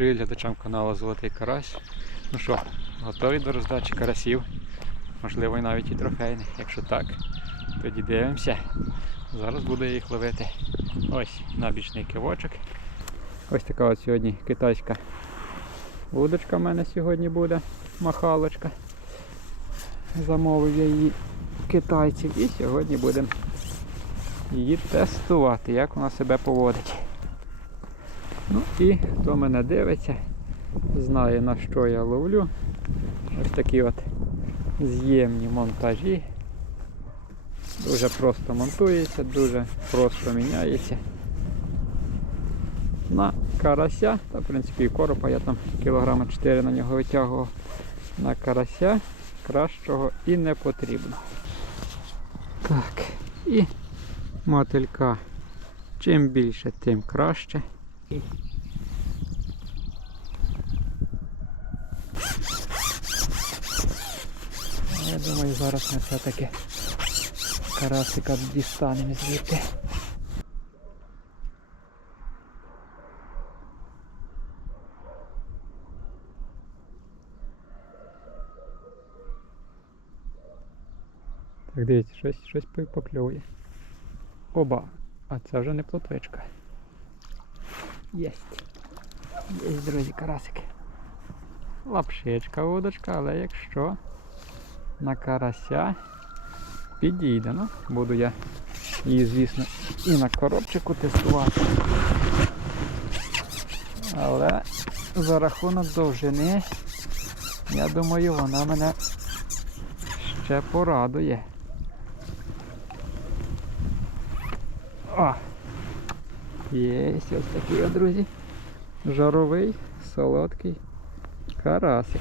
Привіт глядачам каналу Золотий Карась. Ну що, готові до роздачі карасів? Можливо, і навіть і трофейних. Якщо так, тоді дивимося. Зараз буду їх ловити. Ось набічний кивочок. Ось така от сьогодні китайська вудочка в мене сьогодні буде. Махалочка. Замовив я її китайців і сьогодні будемо її тестувати, як вона себе поводить. Ну і хто мене дивиться, знає на що я ловлю. Ось такі от з'ємні монтажі. Дуже просто монтується, дуже просто міняється. На карася, та в принципі і коропа, я там кілограма 4 на нього витягував. На карася кращого і не потрібно. Так, і мотилька. Чим більше, тим краще. Я думаю, зараз ми все-таки карасика дістанемо звідти. Так, дивіться, щось, щось покльовує. Оба. А це вже не плотвичка. Єсть. Єсть, друзі, карасики. Лапшичка удочка, але якщо на карася підійде, ну, буду я її, звісно, і на коробчику тестувати. Але за рахунок довжини, я думаю, вона мене ще порадує. О! Є ось такий, от, друзі. Жаровий, солодкий карасик.